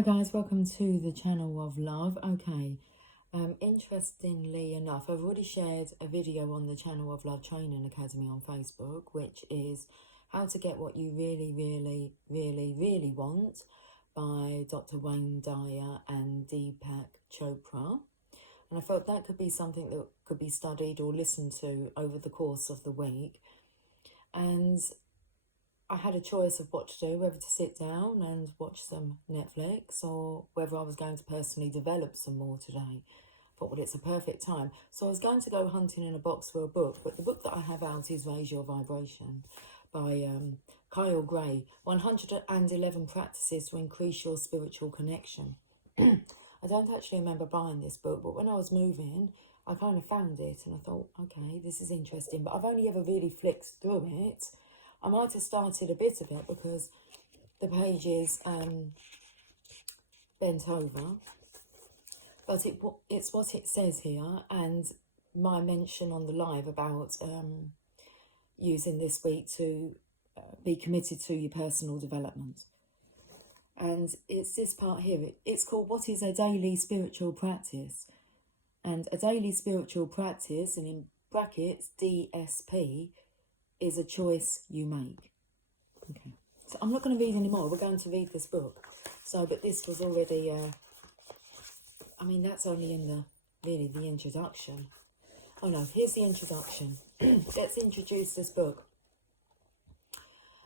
Hi guys, welcome to the channel of love. Okay, interestingly enough, I've already shared a video on the channel of Love Training Academy on Facebook, which is how to get what you really want by Dr. Wayne Dyer and Deepak Chopra. And I felt that could be something that could be studied or listened to over the course of the week. And I had a choice of what to do, whether to sit down and watch some Netflix or whether I was going to personally develop some more today. I thought, well, it's a perfect time. So I was going to go hunting in a box for a book, but the book that I have out is Raise Your Vibration by Kyle Gray, 111 Practices to Increase Your Spiritual Connection. I don't actually remember buying this book, but when I was moving, I kind of found it and I thought, okay, this is interesting, but I've only ever really flicked through it. I might have started a bit of it because the page is bent over, but it's what it says here, and my mention on the live about using this week to be committed to your personal development. And it's this part here, it's called What is a Daily Spiritual Practice? And a daily spiritual practice, and in brackets DSP, is a choice you make. Okay, so I'm not going to read anymore. We're going to read this book. So, but this was already, I mean, that's only in the introduction. Oh no, here's the introduction. Let's introduce this book.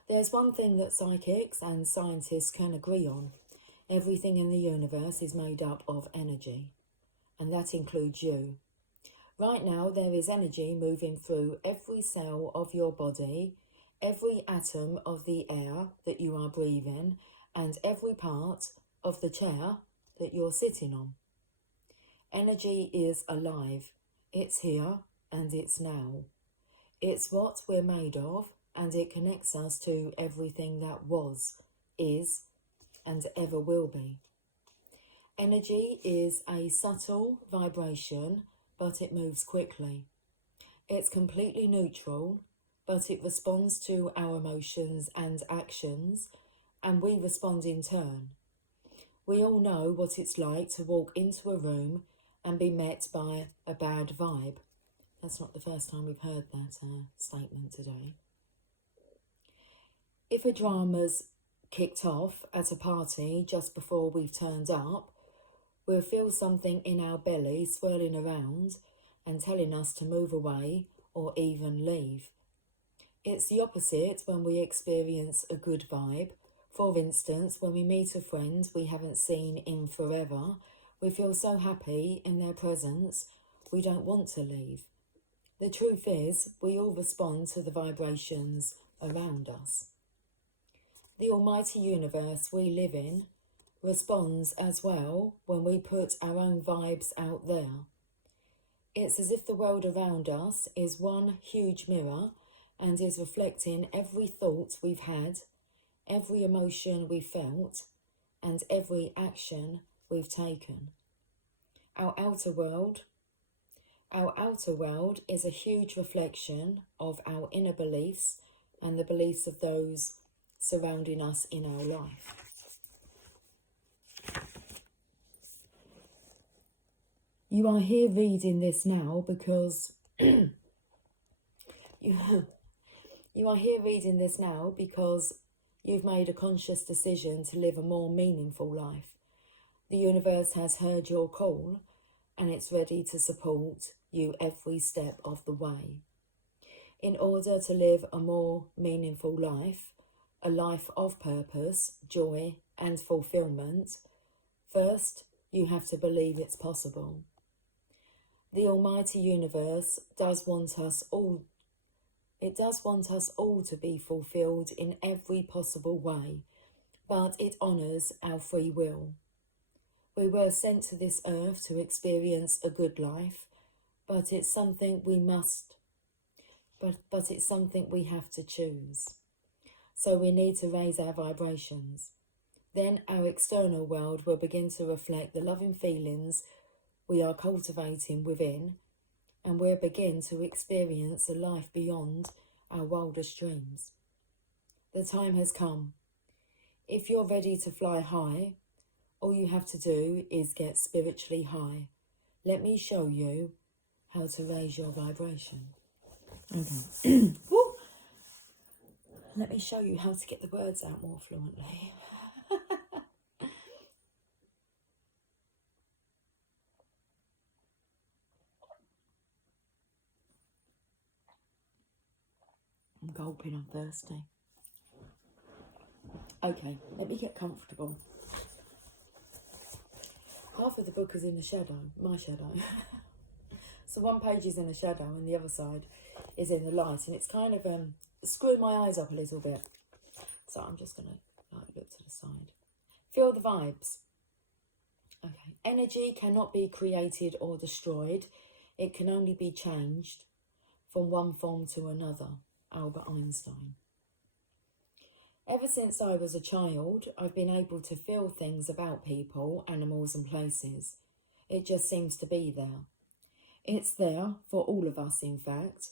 There's one thing that psychics and scientists can agree on. Everything in the universe is made up of energy, and that includes you. Right now, there is energy moving through every cell of your body, every atom of the air that you are breathing, and every part of the chair that you're sitting on. Energy is alive. It's here and it's now. It's what we're made of, and it connects us to everything that was, is, and ever will be. Energy is a subtle vibration, but it moves quickly. It's completely neutral, but it responds to our emotions and actions, and we respond in turn. We all know what it's like to walk into a room and be met by a bad vibe. That's not the first time we've heard that statement today. If a drama's kicked off at a party just before we've turned up, we'll feel something in our belly swirling around and telling us to move away or even leave. It's the opposite when we experience a good vibe. For instance, when we meet a friend we haven't seen in forever, we feel so happy in their presence, we don't want to leave. The truth is, we all respond to the vibrations around us. The almighty universe we live in responds as well when we put our own vibes out there. It's as if the world around us is one huge mirror and is reflecting every thought we've had, every emotion we've felt, and every action we've taken. Our outer world is a huge reflection of our inner beliefs and the beliefs of those surrounding us in our life. You are here reading this now because you are here reading this now because you've made a conscious decision to live a more meaningful life. The universe has heard your call and it's ready to support you every step of the way. In order to live a more meaningful life, a life of purpose, joy and fulfillment, first you have to believe it's possible. The almighty universe does want us all. It does want us all to be fulfilled in every possible way, but it honours our free will. We were sent to this earth to experience a good life, but it's something we must, but it's something we have to choose. So we need to raise our vibrations. Then our external world will begin to reflect the loving feelings we are cultivating within, and we'll begin to experience a life beyond our wildest dreams. The time has come. If you're ready to fly high, All you have to do is get spiritually high. Let me show you how to raise your vibration. Okay. Woo! Let me show you how to get the words out more fluently. I'm gulping, I'm thirsty. Okay, let me get comfortable. Half of the book is in the shadow, my shadow. So one page is in the shadow and the other side is in the light, and it's kind of screwing my eyes up a little bit. So I'm just going to look to the side. Feel the vibes. Okay. Energy cannot be created or destroyed. It can only be changed from one form to another. Albert Einstein. Ever since I was a child, I've been able to feel things about people, animals and places. It just seems to be there. It's there for all of us, in fact.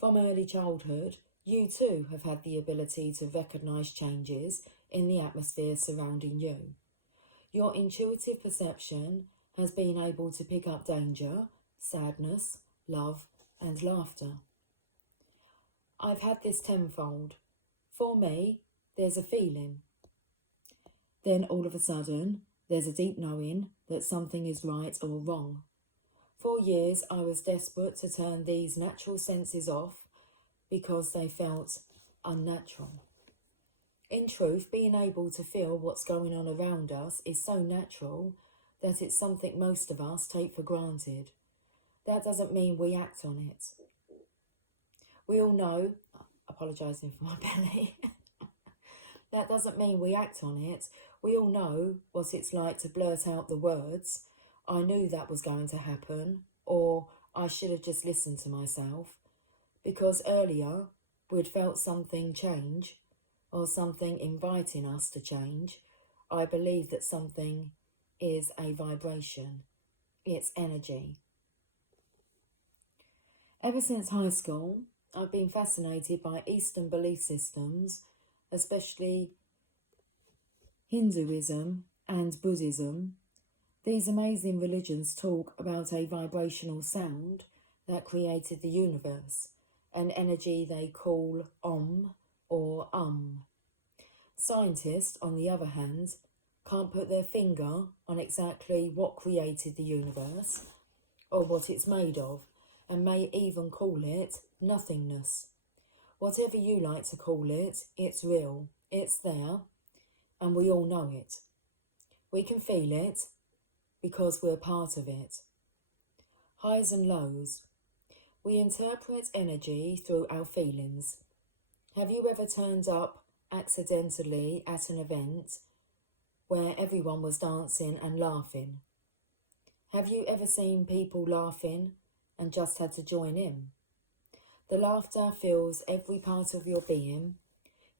From early childhood, you too have had the ability to recognise changes in the atmosphere surrounding you. Your intuitive perception has been able to pick up danger, sadness, love and laughter. I've had this tenfold. For me, there's a feeling. Then all of a sudden, there's a deep knowing that something is right or wrong. For years, I was desperate to turn these natural senses off because they felt unnatural. In truth, being able to feel what's going on around us is so natural that it's something most of us take for granted. That doesn't mean we act on it. We all know, apologising for my belly, that doesn't mean we act on it. We all know what it's like to blurt out the words, I knew that was going to happen, or I should have just listened to myself, because earlier we'd felt something change, or something inviting us to change. I believe that something is a vibration. It's energy. Ever since high school, I've been fascinated by Eastern belief systems, especially Hinduism and Buddhism. These amazing religions talk about a vibrational sound that created the universe, an energy they call Om or Scientists, on the other hand, can't put their finger on exactly what created the universe or what it's made of, and may even call it nothingness. Whatever you like to call it, it's real, it's there, and we all know it. We can feel it because we're part of it. Highs and lows. We interpret energy through our feelings. Have you ever turned up accidentally at an event where everyone was dancing and laughing? Have you ever seen people laughing and just had to join in? The laughter fills every part of your being.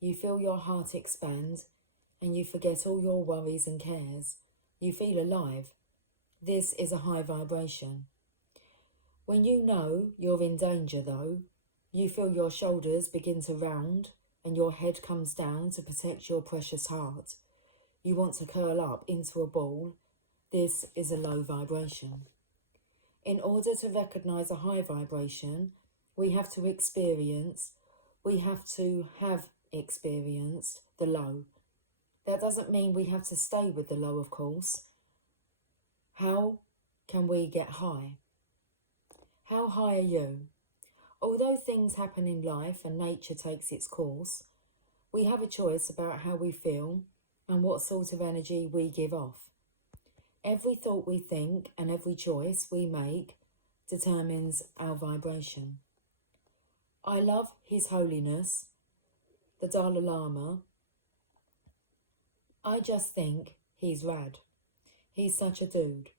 You feel your heart expand and you forget all your worries and cares. You feel alive. This is a high vibration. When you know you're in danger though, you feel your shoulders begin to round and your head comes down to protect your precious heart. You want to curl up into a ball. This is a low vibration. In order to recognise a high vibration, we have to have experienced the low. That doesn't mean we have to stay with the low, of course. How can we get high? How high are you? Although things happen in life and nature takes its course, we have a choice about how we feel and what sort of energy we give off. Every thought we think and every choice we make determines our vibration. I love His Holiness, the Dalai Lama. I just think he's rad. He's such a dude.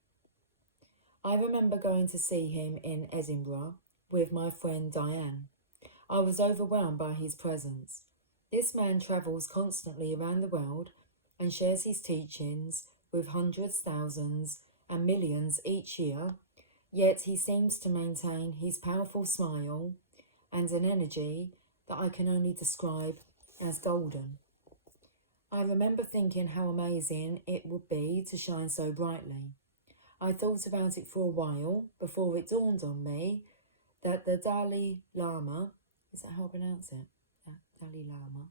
I remember going to see him in Edinburgh with my friend Diane. I was overwhelmed by his presence. This man travels constantly around the world and shares his teachings with hundreds, thousands and millions each year, yet he seems to maintain his powerful smile and an energy that I can only describe as golden. I remember thinking how amazing it would be to shine so brightly. I thought about it for a while before it dawned on me that the Dalai Lama, is that how I pronounce it? Yeah, Dalai Lama,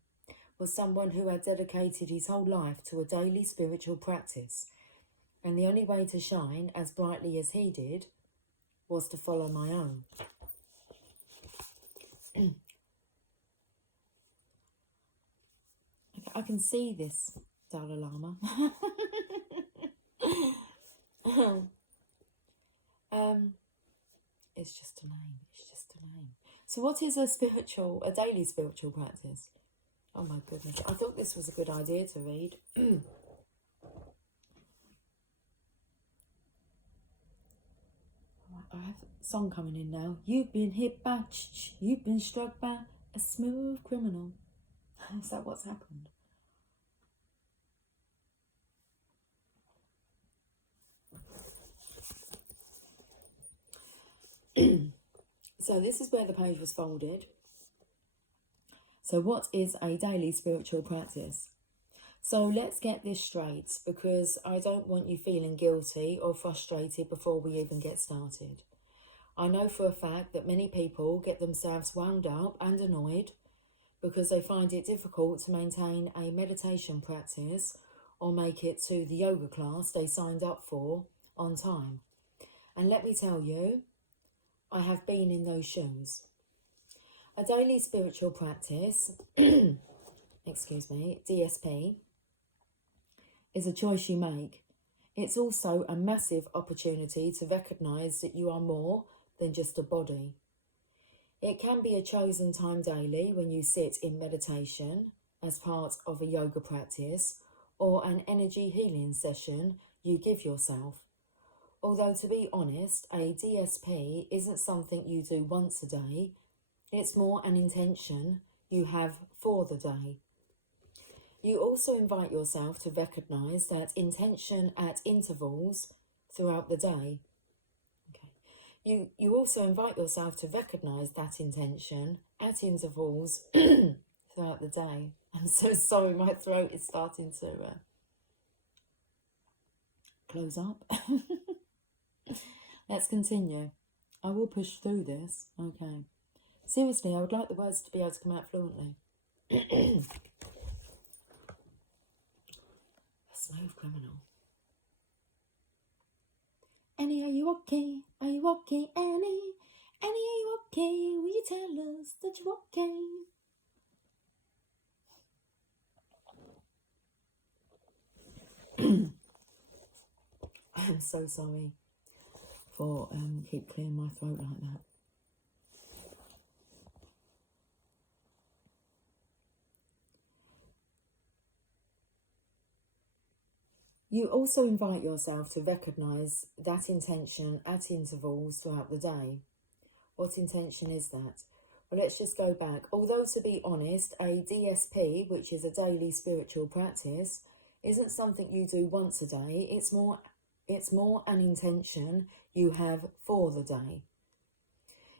was someone who had dedicated his whole life to a daily spiritual practice. And the only way to shine as brightly as he did was to follow my own. I can see this Dalai Lama. It's just a name. It's just a name. So what is a daily spiritual practice? Oh my goodness. I thought this was a good idea to read. I have a song coming in now. You've been hit by, you've been struck by a smooth criminal. Is that what's happened? So this is where the page was folded. So what is a daily spiritual practice? So let's get this straight, because I don't want you feeling guilty or frustrated before we even get started. I know for a fact that many people get themselves wound up and annoyed because they find it difficult to maintain a meditation practice or make it to the yoga class they signed up for on time. And let me tell you, I have been in those shoes. A daily spiritual practice, excuse me, DSP, is a choice you make. It's also a massive opportunity to recognise that you are more than just a body. It can be a chosen time daily when you sit in meditation as part of a yoga practice or an energy healing session you give yourself. Although, to be honest, a DSP isn't something you do once a day. It's more an intention you have for the day. You also invite yourself to recognise that intention at intervals throughout the day. Okay. You also invite yourself to recognise that intention at intervals throughout the day. I'm so sorry, my throat is starting to close up. Let's continue. I will push through this. Okay. Seriously, I would like the words to be able to come out fluently. A smooth criminal. Annie, are you okay? Are you okay, Annie? Annie, are you okay? Will you tell us that you're okay? I'm so sorry for keep clearing my throat like that. You also invite yourself to recognise that intention at intervals throughout the day. What intention is that? Well, let's just go back. Although, to be honest, a DSP, which is a daily spiritual practice, isn't something you do once a day. It's more an intention you have for the day.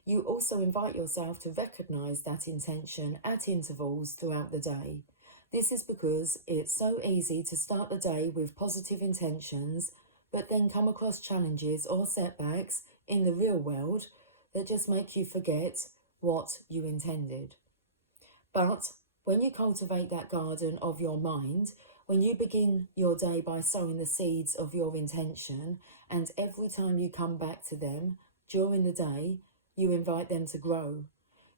You also invite yourself to recognise that intention at intervals throughout the day. This is because it's so easy to start the day with positive intentions, but then come across challenges or setbacks in the real world that just make you forget what you intended. But when you cultivate that garden of your mind, when you begin your day by sowing the seeds of your intention, and every time you come back to them during the day, you invite them to grow,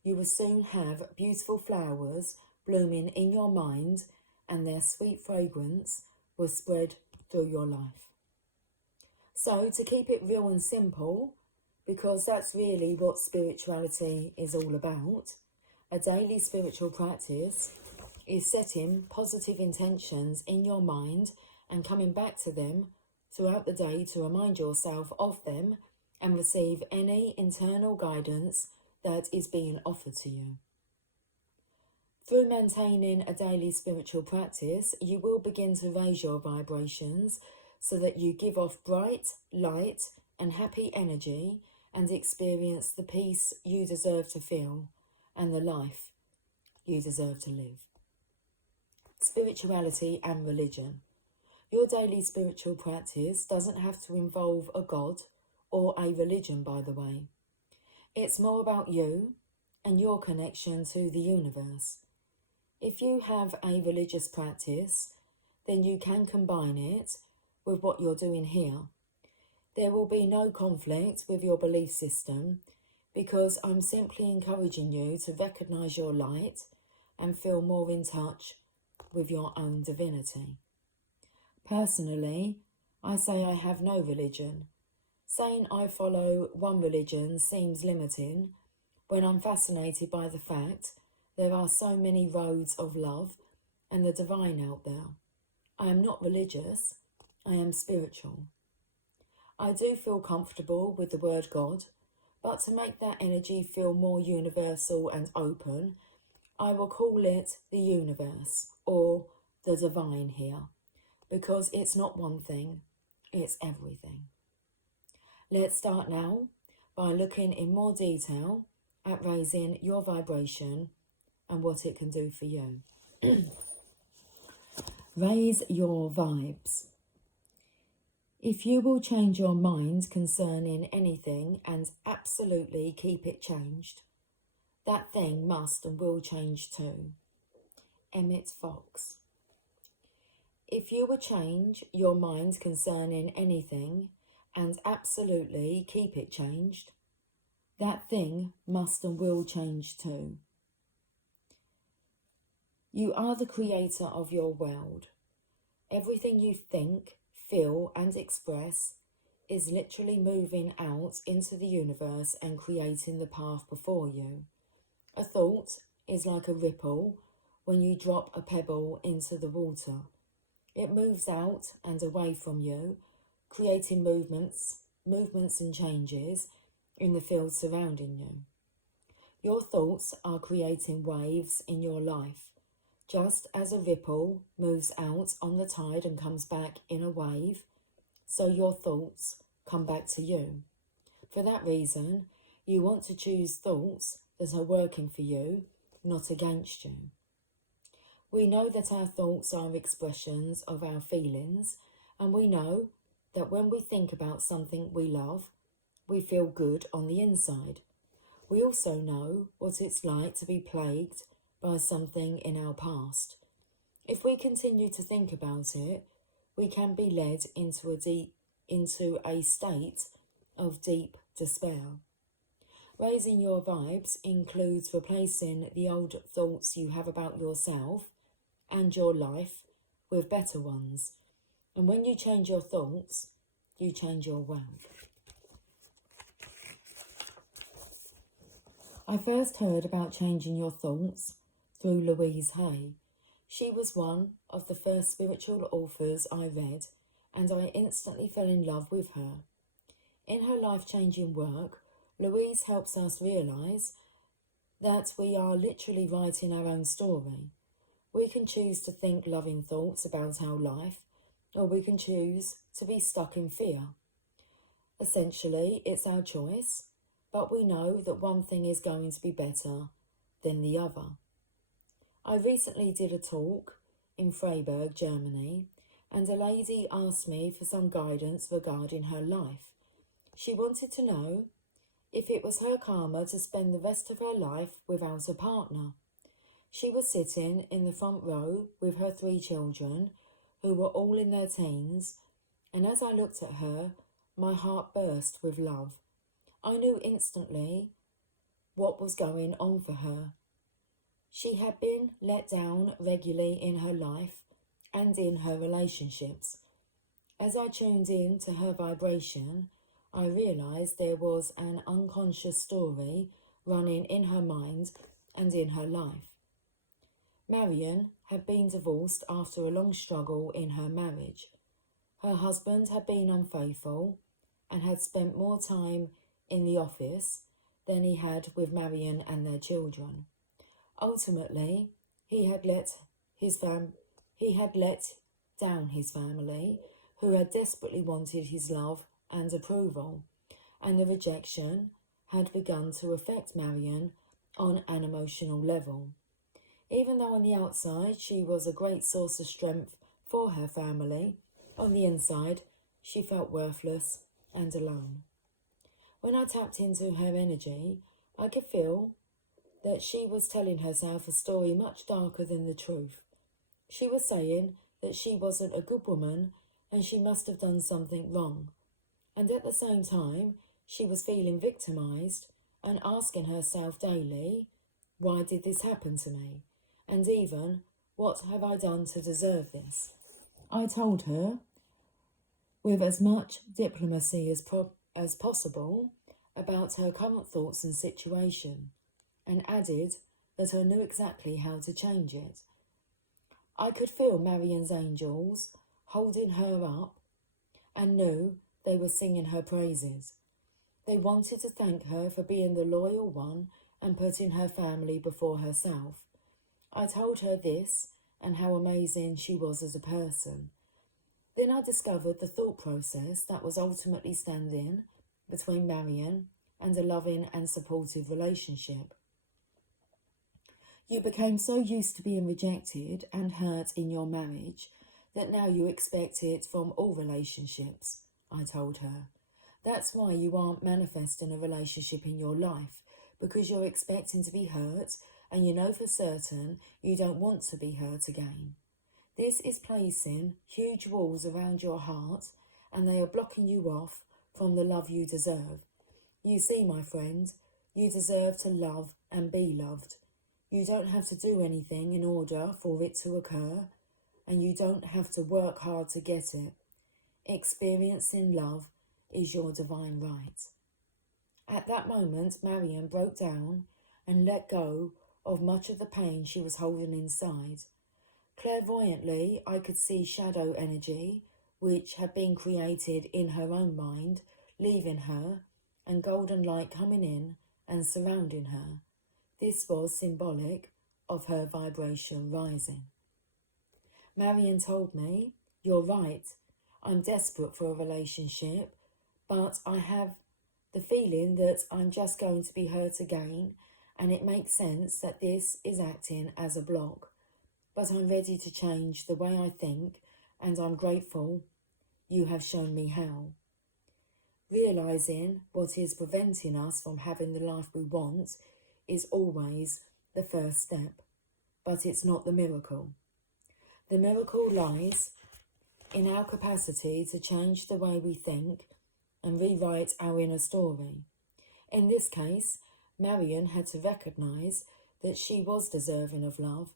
you will soon have beautiful flowers blooming in your mind, and their sweet fragrance will spread through your life. So, to keep it real and simple, because that's really what spirituality is all about, a daily spiritual practice is setting positive intentions in your mind and coming back to them throughout the day to remind yourself of them and receive any internal guidance that is being offered to you. Through maintaining a daily spiritual practice, you will begin to raise your vibrations so that you give off bright, light, and happy energy and experience the peace you deserve to feel and the life you deserve to live. Spirituality and religion. Your daily spiritual practice doesn't have to involve a god or a religion, by the way. It's more about you and your connection to the universe. If you have a religious practice, then you can combine it with what you're doing here. There will be no conflict with your belief system because I'm simply encouraging you to recognize your light and feel more in touch with your own divinity. Personally, I say I have no religion. Saying I follow one religion seems limiting when I'm fascinated by the fact there are so many roads of love and the divine out there. I am not religious, I am spiritual. I do feel comfortable with the word God, but to make that energy feel more universal and open, I will call it the universe or the divine here, because it's not one thing, it's everything. Let's start now by looking in more detail at raising your vibration and what it can do for you. Raise your vibes. If you will change your mind concerning anything and absolutely keep it changed, that thing must and will change too. Emmett Fox. If you will change your mind concerning anything and absolutely keep it changed, that thing must and will change too. You are the creator of your world. Everything you think, feel and express is literally moving out into the universe and creating the path before you. A thought is like a ripple when you drop a pebble into the water. It moves out and away from you, creating movements and changes in the field surrounding you. Your thoughts are creating waves in your life. Just as a ripple moves out on the tide and comes back in a wave, so your thoughts come back to you. For that reason, you want to choose thoughts that are working for you, not against you. We know that our thoughts are expressions of our feelings, and we know that when we think about something we love, we feel good on the inside. We also know what it's like to be plagued by something in our past. If we continue to think about it, we can be led into a state of deep despair. Raising your vibes includes replacing the old thoughts you have about yourself and your life with better ones. And when you change your thoughts, you change your world. I first heard about changing your thoughts through Louise Hay. She was one of the first spiritual authors I read, and I instantly fell in love with her. In her life-changing work, Louise helps us realise that we are literally writing our own story. We can choose to think loving thoughts about our life, or we can choose to be stuck in fear. Essentially, it's our choice, but we know that one thing is going to be better than the other. I recently did a talk in Freiburg, Germany, and a lady asked me for some guidance regarding her life. She wanted to know if it was her karma to spend the rest of her life without a partner. She was sitting in the front row with her 3 children, who were all in their teens, and as I looked at her, my heart burst with love. I knew instantly what was going on for her. She had been let down regularly in her life and in her relationships. As I tuned in to her vibration, I realised there was an unconscious story running in her mind and in her life. Marion had been divorced after a long struggle in her marriage. Her husband had been unfaithful and had spent more time in the office than he had with Marion and their children. Ultimately, he had let down his family, who had desperately wanted his love and approval, and the rejection had begun to affect Marion on an emotional level. Even though on the outside she was a great source of strength for her family, On the inside, she felt worthless and alone. When I tapped into her energy, I could feel that she was telling herself a story much darker than the truth. She was saying that she wasn't a good woman and she must have done something wrong. And at the same time, she was feeling victimized and asking herself daily, why did this happen to me? And even, what have I done to deserve this? I told her, with as much diplomacy as possible, about her current thoughts and situation, and added that I knew exactly how to change it. I could feel Marian's angels holding her up and knew they were singing her praises. They wanted to thank her for being the loyal one and putting her family before herself. I told her this and how amazing she was as a person. Then I discovered the thought process that was ultimately standing between Marian and a loving and supportive relationship. You became so used to being rejected and hurt in your marriage that now you expect it from all relationships, I told her. That's why you aren't manifesting a relationship in your life, because you're expecting to be hurt and you know for certain you don't want to be hurt again. This is placing huge walls around your heart and they are blocking you off from the love you deserve. You see, my friend, you deserve to love and be loved. You don't have to do anything in order for it to occur, and you don't have to work hard to get it. Experiencing love is your divine right. At that moment, Marian broke down and let go of much of the pain she was holding inside. Clairvoyantly, I could see shadow energy, which had been created in her own mind, leaving her, and golden light coming in and surrounding her. This was symbolic of her vibration rising. Marian told me, you're right, I'm desperate for a relationship, but I have the feeling that I'm just going to be hurt again, and it makes sense that this is acting as a block. But I'm ready to change the way I think, and I'm grateful you have shown me how. Realising what is preventing us from having the life we want is always the first step, but it's not the miracle. The miracle lies in our capacity to change the way we think and rewrite our inner story. In this case, Marian had to recognise that she was deserving of love,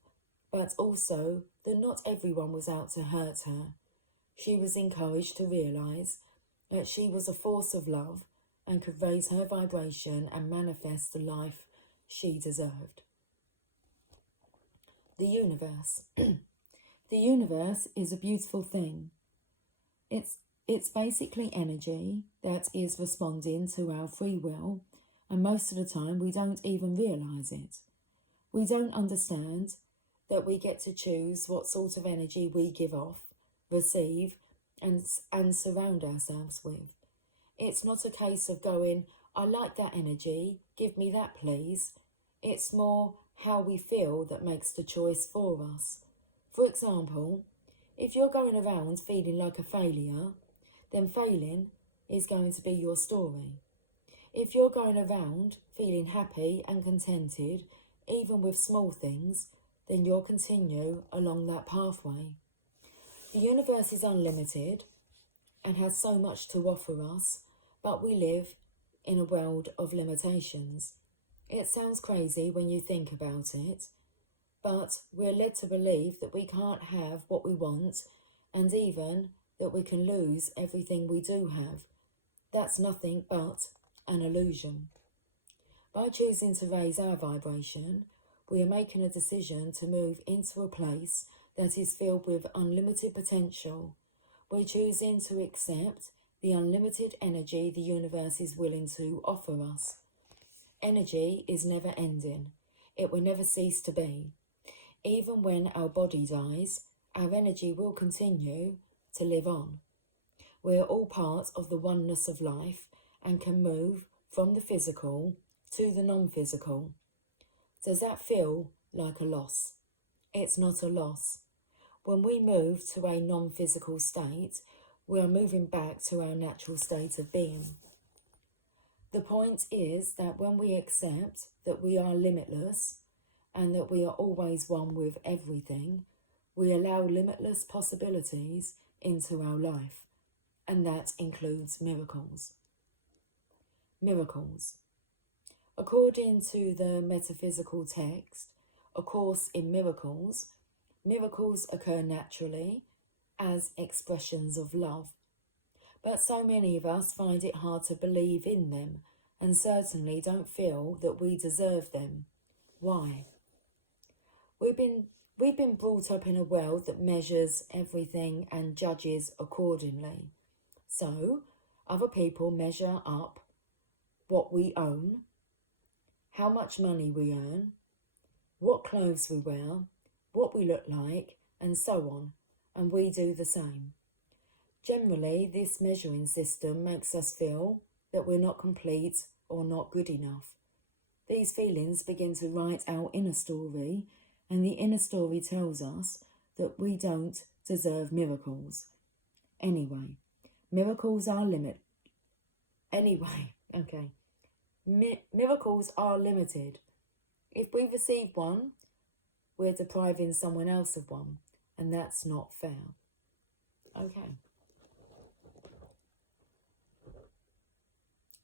but also that not everyone was out to hurt her. She was encouraged to realise that she was a force of love and could raise her vibration and manifest the life she deserved. The universe. The universe is a beautiful thing. It's basically energy that is responding to our free will, and most of the time we don't even realise it. We don't understand that we get to choose what sort of energy we give off, receive, and surround ourselves with. It's not a case of going, I like that energy, give me that please. It's more how we feel that makes the choice for us. For example, if you're going around feeling like a failure, then failing is going to be your story. If you're going around feeling happy and contented, even with small things, then you'll continue along that pathway. The universe is unlimited and has so much to offer us, but we live in a world of limitations. It sounds crazy when you think about it, but we're led to believe that we can't have what we want, and even that we can lose everything we do have. That's nothing but an illusion. By choosing to raise our vibration, we are making a decision to move into a place that is filled with unlimited potential. We're choosing to accept the unlimited energy the universe is willing to offer us. Energy is never ending. It will never cease to be. Even when our body dies, our energy will continue to live on. We're all part of the oneness of life and can move from the physical to the non-physical. Does that feel like a loss? It's not a loss. When we move to a non-physical state, we are moving back to our natural state of being. The point is that when we accept that we are limitless and that we are always one with everything, we allow limitless possibilities into our life, and that includes miracles. Miracles. According to the metaphysical text, A Course in Miracles, miracles occur naturally as expressions of love. But so many of us find it hard to believe in them and certainly don't feel that we deserve them. Why? We've been brought up in a world that measures everything and judges accordingly. So, other people measure up what we own, how much money we earn, what clothes we wear, what we look like, and so on, and we do the same. Generally, this measuring system makes us feel that we're not complete or not good enough. These feelings begin to write our inner story, and the inner story tells us that we don't deserve miracles. Anyway, miracles are limited. Miracles are limited. If we receive one, we're depriving someone else of one, and that's not fair. Okay.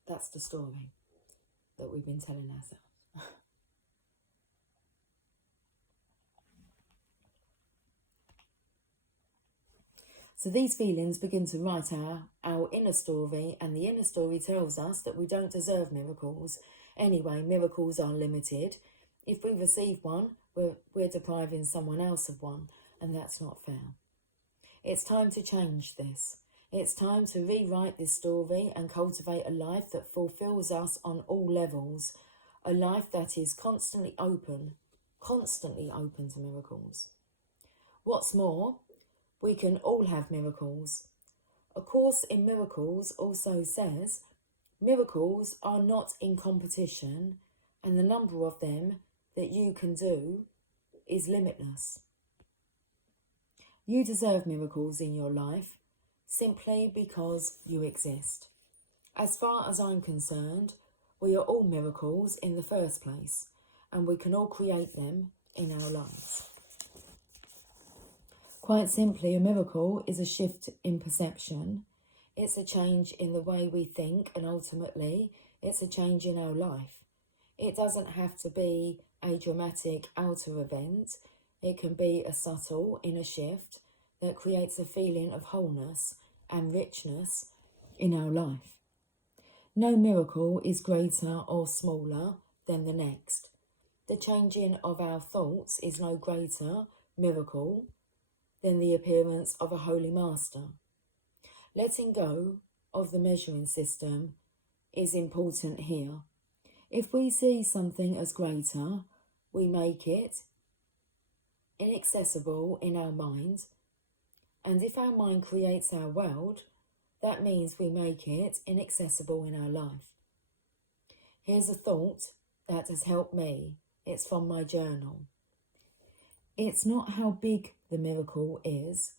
That's the story that we've been telling ourselves. So these feelings begin to write our inner story, and the inner story tells us that we don't deserve miracles. Anyway, miracles are limited. If we receive one, we're depriving someone else of one, and that's not fair. It's time to change this. It's time to rewrite this story and cultivate a life that fulfills us on all levels, a life that is constantly open to miracles. What's more, we can all have miracles. A Course in Miracles also says miracles are not in competition, and the number of them that you can do is limitless. You deserve miracles in your life simply because you exist. As far as I'm concerned, we are all miracles in the first place, and we can all create them in our lives. Quite simply, a miracle is a shift in perception. It's a change in the way we think, and ultimately, it's a change in our life. It doesn't have to be a dramatic outer event. It can be a subtle inner shift that creates a feeling of wholeness and richness in our life. No miracle is greater or smaller than the next. The changing of our thoughts is no greater miracle than the appearance of a holy master. Letting go of the measuring system is important here. If we see something as greater, we make it inaccessible in our mind, and if our mind creates our world, that means we make it inaccessible in our life. Here's a thought that has helped me. It's from my journal. It's not how big the miracle is,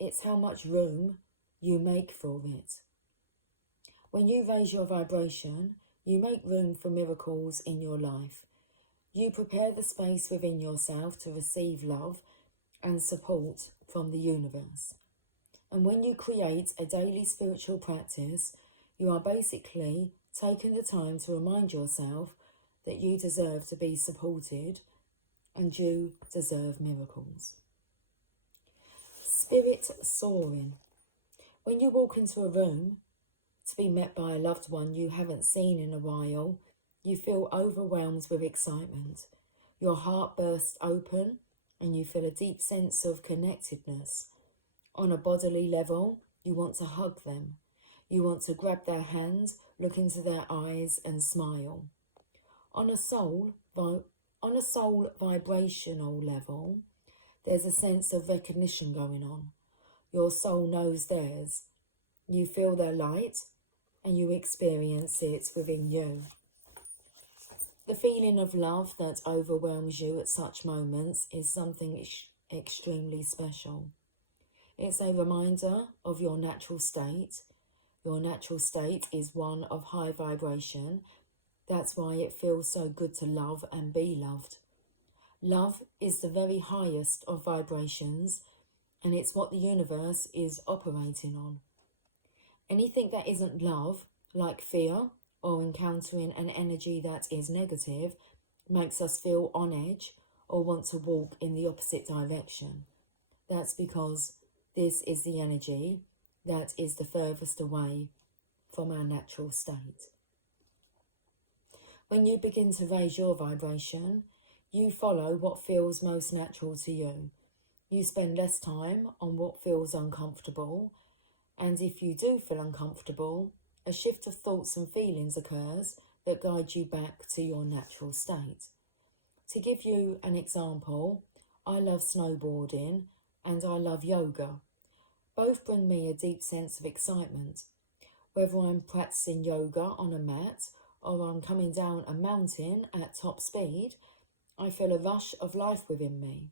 it's how much room you make for it. When you raise your vibration, you make room for miracles in your life. You prepare the space within yourself to receive love and support from the universe. And when you create a daily spiritual practice, you are basically taking the time to remind yourself that you deserve to be supported and you deserve miracles. Spirit soaring. When you walk into a room to be met by a loved one you haven't seen in a while, you feel overwhelmed with excitement. Your heart bursts open and you feel a deep sense of connectedness. On a bodily level, you want to hug them. You want to grab their hands, look into their eyes and smile. On a soul vibrational level, there's a sense of recognition going on. Your soul knows theirs. You feel their light and you experience it within you. The feeling of love that overwhelms you at such moments is something extremely special. It's a reminder of your natural state. Your natural state is one of high vibration. That's why it feels so good to love and be loved. Love is the very highest of vibrations, and it's what the universe is operating on. Anything that isn't love, like fear or encountering an energy that is negative, makes us feel on edge or want to walk in the opposite direction. That's because this is the energy that is the furthest away from our natural state. When you begin to raise your vibration, you follow what feels most natural to you. You spend less time on what feels uncomfortable, and if you do feel uncomfortable, a shift of thoughts and feelings occurs that guide you back to your natural state. To give you an example, I love snowboarding and I love yoga. Both bring me a deep sense of excitement. Whether I'm practicing yoga on a mat or I'm coming down a mountain at top speed, I feel a rush of life within me.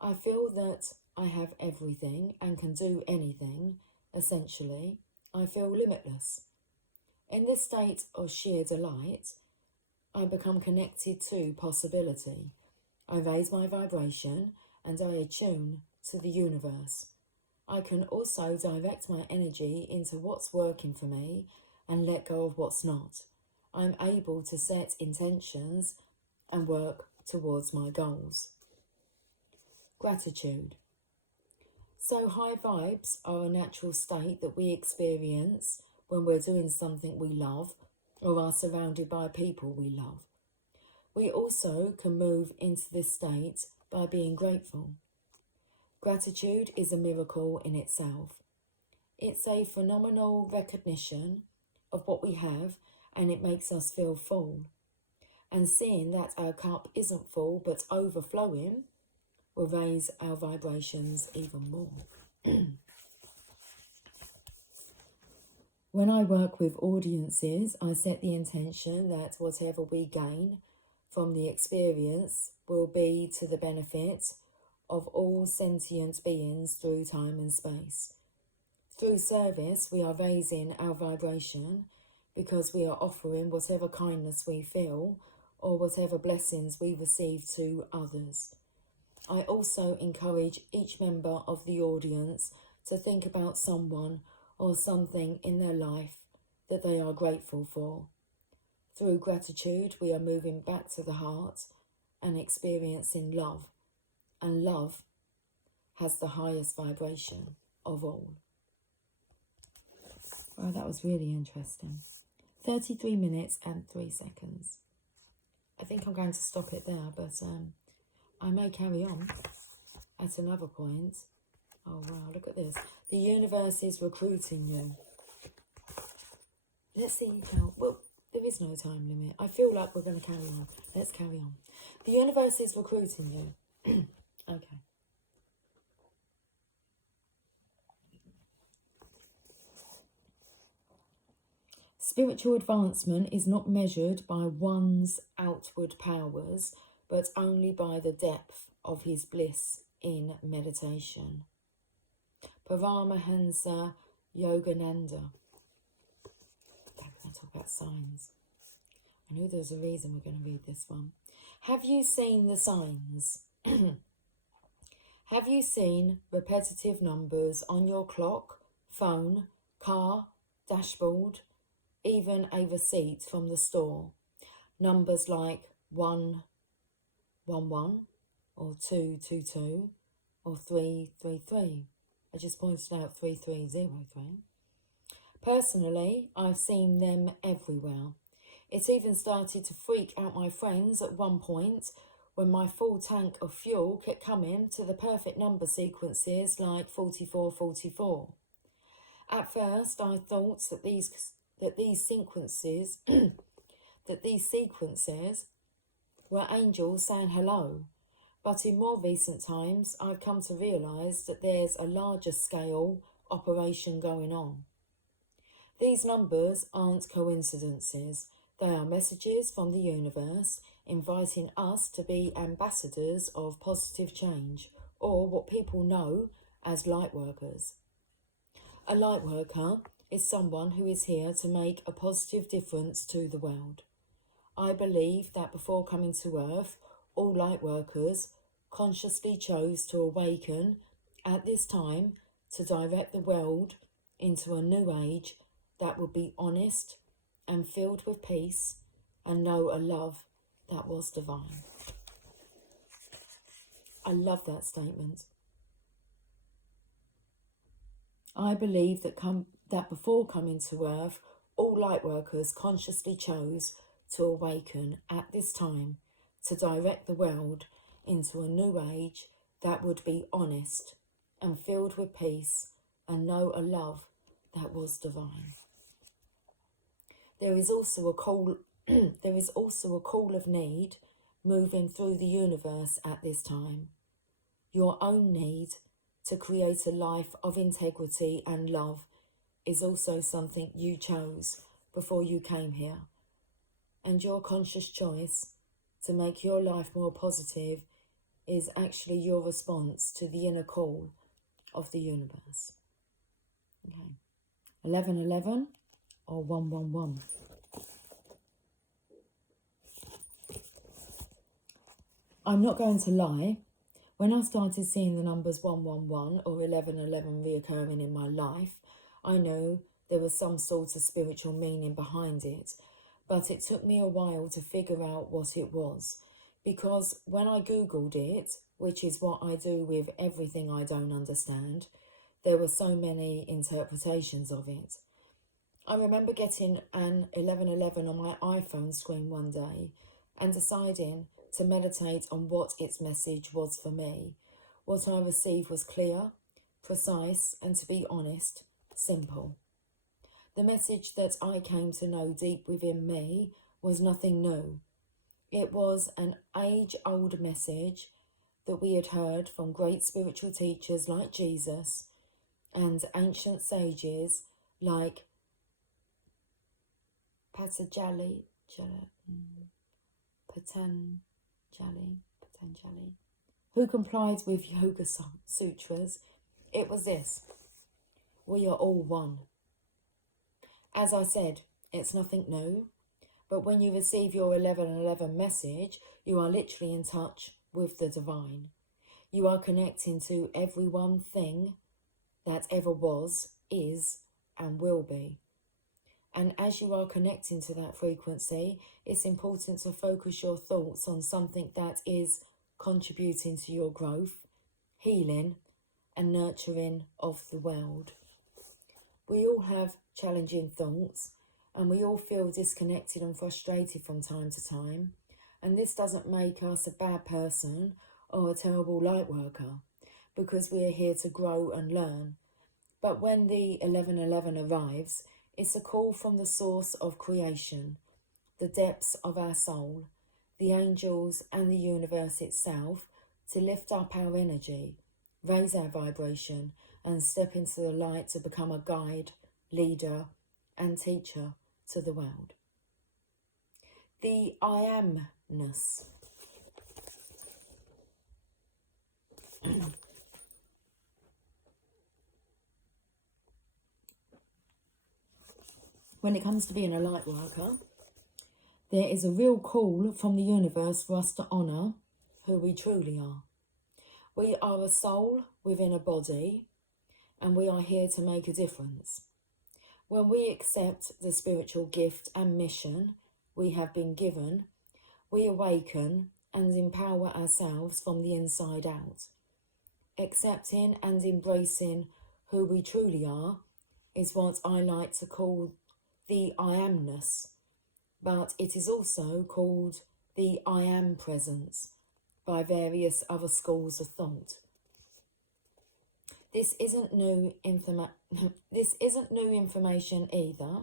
I feel that I have everything and can do anything, essentially. I feel limitless. In this state of sheer delight, I become connected to possibility. I raise my vibration and I attune to the universe. I can also direct my energy into what's working for me and let go of what's not. I'm able to set intentions and work towards my goals. Gratitude. So high vibes are a natural state that we experience when we're doing something we love or are surrounded by people we love. We also can move into this state by being grateful. Gratitude is a miracle in itself. It's a phenomenal recognition of what we have, and it makes us feel full. And seeing that our cup isn't full but overflowing will raise our vibrations even more. When I work with audiences, I set the intention that whatever we gain from the experience will be to the benefit of all sentient beings through time and space. Through service, we are raising our vibration because we are offering whatever kindness we feel or whatever blessings we receive to others. I also encourage each member of the audience to think about someone or something in their life that they are grateful for. Through gratitude, we are moving back to the heart and experiencing love. And love has the highest vibration of all. Wow, that was really interesting. 33 minutes and 3 seconds. I think I'm going to stop it there, but I may carry on at another point. Oh wow, look at this. The universe is recruiting you. Let's see how, well, there is no time limit. I feel like we're going to carry on. Let's carry on. The universe is recruiting you. Okay. Spiritual advancement is not measured by one's outward powers, but only by the depth of his bliss in meditation. Paramahansa Yogananda. Okay, we're going to talk about signs. I knew there was a reason we're going to read this one. Have you seen the signs? Have you seen repetitive numbers on your clock, phone, car, dashboard, even a receipt from the store? Numbers like 111 or 222 or 333. I just pointed out 3303. Personally, I've seen them everywhere. It even started to freak out my friends at one point when my full tank of fuel kept coming to the perfect number sequences like 4444. At first, I thought that these sequences were angels saying hello. But in more recent times, I've come to realise that there's a larger scale operation going on. These numbers aren't coincidences. They are messages from the universe inviting us to be ambassadors of positive change or what people know as light workers. A light worker is someone who is here to make a positive difference to the world. I believe that before coming to Earth, all light workers consciously chose to awaken at this time to direct the world into a new age that would be honest and filled with peace and know a love that was divine. I love that statement. I believe that before coming to Earth, all light workers consciously chose to awaken at this time to direct the world into a new age that would be honest and filled with peace and know a love that was divine. There is also a call of need moving through the universe at this time. Your own need to create a life of integrity and love is also something you chose before you came here. And your conscious choice to make your life more positive is actually your response to the inner call of the universe. Okay. 1111 or 111. I'm not going to lie. When I started seeing the numbers 111 or 1111 reoccurring in my life, I knew there was some sort of spiritual meaning behind it, but it took me a while to figure out what it was, because when I Googled it, which is what I do with everything I don't understand, there were so many interpretations of it. I remember getting an 1111 on my iPhone screen one day and deciding to meditate on what its message was for me. What I received was clear, precise, and to be honest, simple. The message that I came to know deep within me was nothing new. It was an age-old message that we had heard from great spiritual teachers like Jesus and ancient sages like Patanjali, who complied with Yoga Sutras. It was this: we are all one. As I said, it's nothing new, but when you receive your 1111 message, you are literally in touch with the divine. You are connecting to every one thing that ever was, is, and will be. And as you are connecting to that frequency, it's important to focus your thoughts on something that is contributing to your growth, healing, and nurturing of the world. We all have challenging thoughts, and we all feel disconnected and frustrated from time to time. And this doesn't make us a bad person or a terrible light worker, because we are here to grow and learn. But when the 1111 arrives, it's a call from the source of creation, the depths of our soul, the angels and the universe itself, to lift up our energy, raise our vibration, and step into the light to become a guide, leader, and teacher to the world. The I amness. When it comes to being a light worker, there is a real call from the universe for us to honour who we truly are. We are a soul within a body, and we are here to make a difference. When we accept the spiritual gift and mission we have been given, we awaken and empower ourselves from the inside out. Accepting and embracing who we truly are is what I like to call the I amness, but it is also called the I am presence by various other schools of thought. This isn't new information either.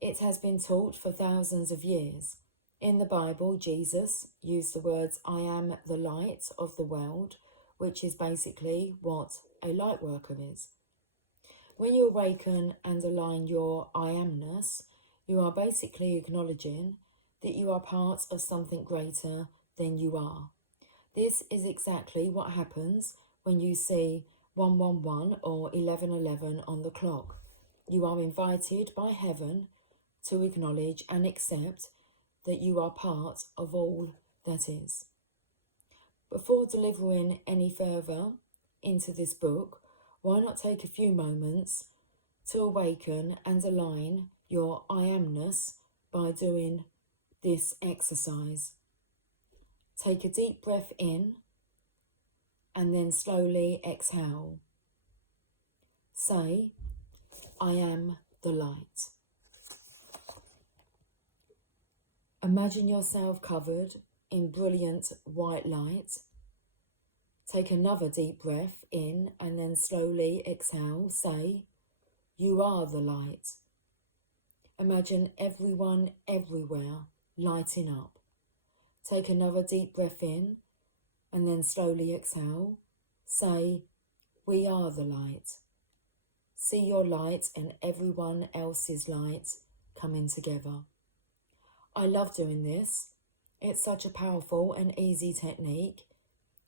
It has been taught for thousands of years. In the Bible, Jesus used the words, I am the light of the world, which is basically what a light worker is. When you awaken and align your I amness, you are basically acknowledging that you are part of something greater than you are. This is exactly what happens when you see 111 or 1111 on the clock. You are invited by heaven to acknowledge and accept that you are part of all that is. Before delivering any further into this book, why not take a few moments to awaken and align your I amness by doing this exercise? Take a deep breath in and then slowly exhale. Say, I am the light. Imagine yourself covered in brilliant white light. Take another deep breath in and then slowly exhale. Say, you are the light. Imagine everyone everywhere lighting up. Take another deep breath in and then slowly exhale. Say, we are the light. See your light and everyone else's light coming together. I love doing this. It's such a powerful and easy technique.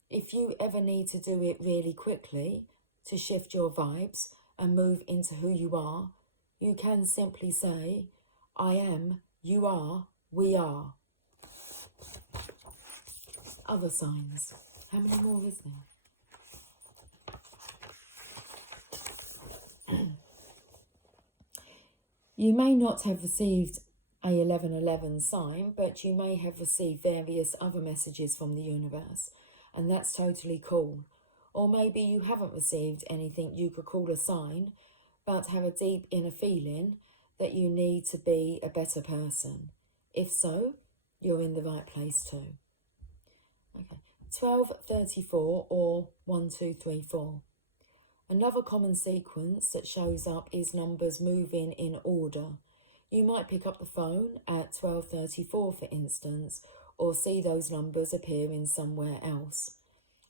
If you ever need to do it really quickly to shift your vibes and move into who you are, you can simply say, I am, you are, we are. Other signs. How many more is there? You may not have received a 1111 sign, but you may have received various other messages from the universe, and that's totally cool. Or maybe you haven't received anything you could call a sign, but have a deep inner feeling that you need to be a better person. If so, you're in the right place too. Okay, 1234 or 1234. Another common sequence that shows up is numbers moving in order. You might pick up the phone at 1234, for instance, or see those numbers appearing somewhere else.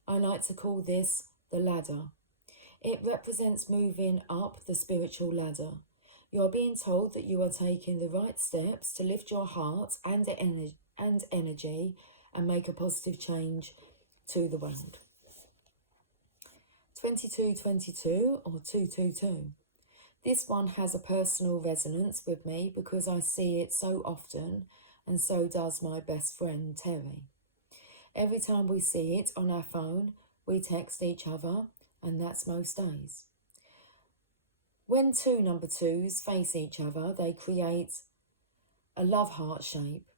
I like to call this the ladder. It represents moving up the spiritual ladder. You are being told that you are taking the right steps to lift your heart and energy and make a positive change to the world. 2222 or 222. This one has a personal resonance with me because I see it so often, and so does my best friend Terry. Every time we see it on our phone, we text each other, and that's most days. When two number twos face each other, they create a love heart shape.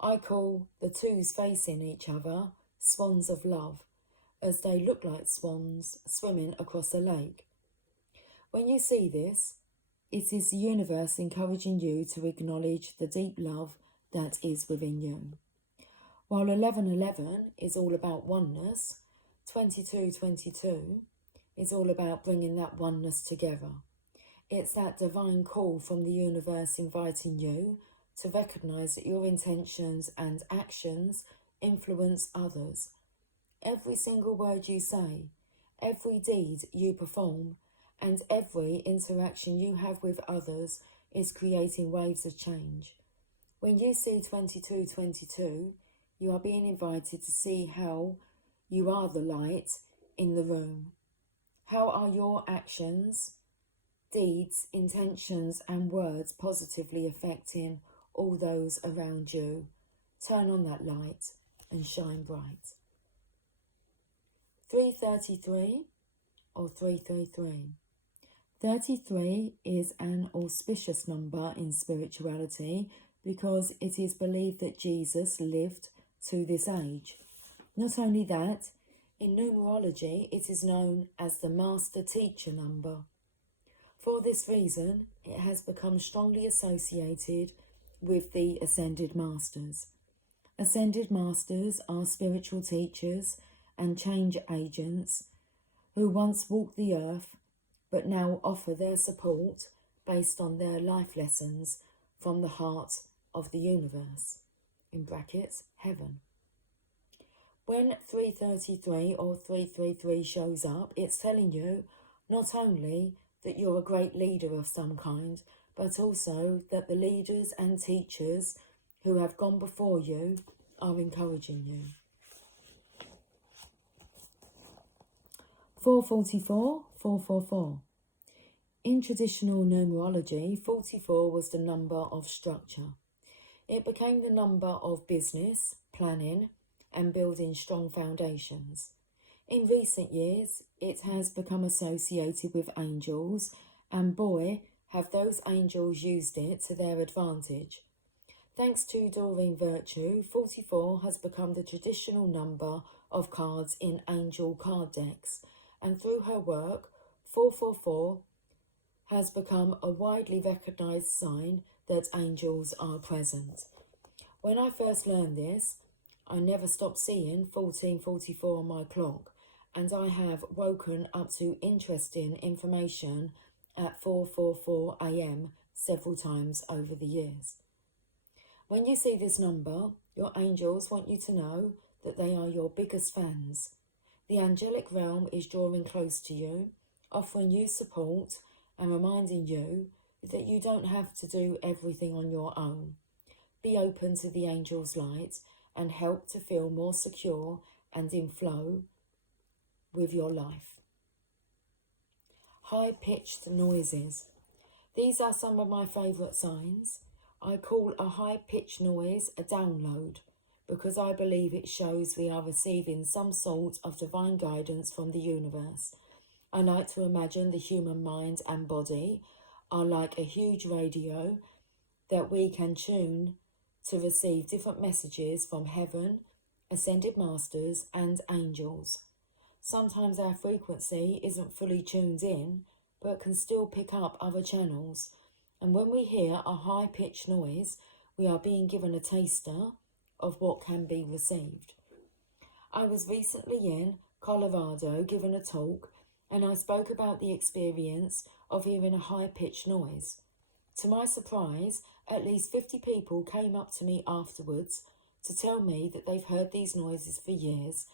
I call the twos facing each other swans of love, as they look like swans swimming across a lake. When you see this, it is the universe encouraging you to acknowledge the deep love that is within you. While 1111 is all about oneness, 2222 is all about bringing that oneness together. It's that divine call from the universe inviting you to recognize that your intentions and actions influence others. Every single word you say, every deed you perform, and every interaction you have with others is creating waves of change. When you see 2222, you are being invited to see how you are the light in the room. How are your actions, deeds, intentions, and words positively affecting all those around you? Turn on that light and shine bright. 333 or 333. 33 is an auspicious number in spirituality because it is believed that Jesus lived to this age. Not only that, in numerology it is known as the master teacher number. For this reason, it has become strongly associated with the ascended masters. Ascended masters are spiritual teachers and change agents who once walked the earth but now offer their support based on their life lessons from the heart of the universe, in brackets, heaven. When 333 or 333 shows up, it's telling you not only that you're a great leader of some kind, but also that the leaders and teachers who have gone before you are encouraging you. 444, 444. In traditional numerology, 44 was the number of structure. It became the number of business, planning, and building strong foundations. In recent years, it has become associated with angels, and boy, have those angels used it to their advantage. Thanks to Doreen Virtue, 44 has become the traditional number of cards in angel card decks, and through her work, 444 has become a widely recognised sign that angels are present. When I first learned this, I never stopped seeing 1444 on my clock, and I have woken up to interesting information at 4:44 a.m. several times over the years. When you see this number, your angels want you to know that they are your biggest fans. The angelic realm is drawing close to you, offering you support and reminding you that you don't have to do everything on your own. Be open to the angel's light and help to feel more secure and in flow with your life. High-pitched noises. These are some of my favourite signs. I call a high-pitched noise a download because I believe it shows we are receiving some sort of divine guidance from the universe. I like to imagine the human mind and body are like a huge radio that we can tune to receive different messages from heaven, ascended masters, and angels. Sometimes our frequency isn't fully tuned in, but can still pick up other channels. And when we hear a high-pitched noise, we are being given a taster of what can be received. I was recently in Colorado giving a talk, and I spoke about the experience of hearing a high-pitched noise. To my surprise, at least 50 people came up to me afterwards to tell me that they've heard these noises for years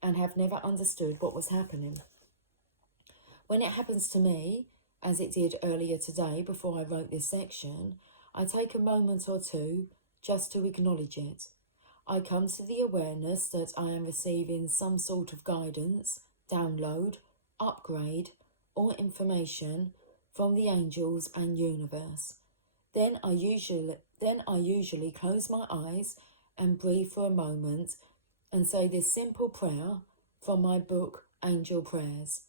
and have never understood what was happening. When it happens to me, as it did earlier today before I wrote this section, I take a moment or two just to acknowledge it. I come to the awareness that I am receiving some sort of guidance, download, upgrade, or information from the angels and universe. Then I usually close my eyes and breathe for a moment and say this simple prayer from my book, Angel Prayers.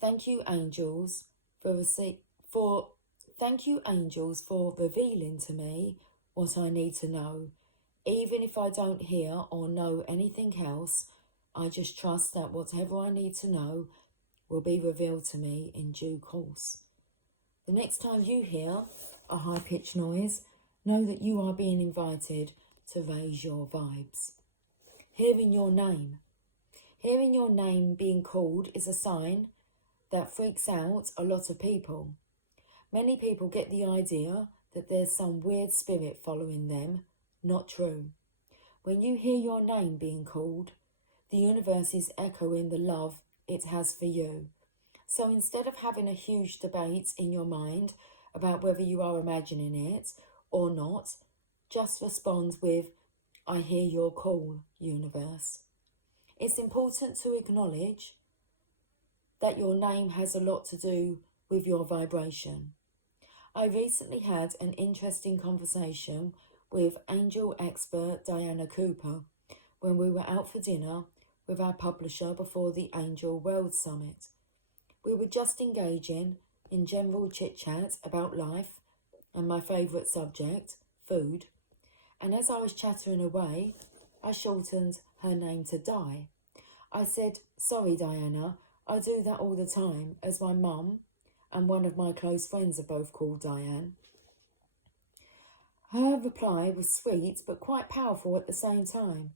Thank you, angels, thank you, angels, for revealing to me what I need to know. Even if I don't hear or know anything else, I just trust that whatever I need to know will be revealed to me in due course. The next time you hear a high-pitched noise, know that you are being invited to raise your vibes. Hearing your name. Hearing your name being called is a sign that freaks out a lot of people. Many people get the idea that there's some weird spirit following them. Not true. When you hear your name being called, the universe is echoing the love it has for you. So instead of having a huge debate in your mind about whether you are imagining it or not, just respond with, I hear your call, universe. It's important to acknowledge that your name has a lot to do with your vibration. I recently had an interesting conversation with angel expert Diana Cooper when we were out for dinner with our publisher before the Angel World Summit. We were just engaging in general chit-chat about life and my favourite subject, food, and as I was chattering away, I shortened her name to Di. I said, sorry Diana, I do that all the time as my mum and one of my close friends are both called Diane. Her reply was sweet but quite powerful at the same time.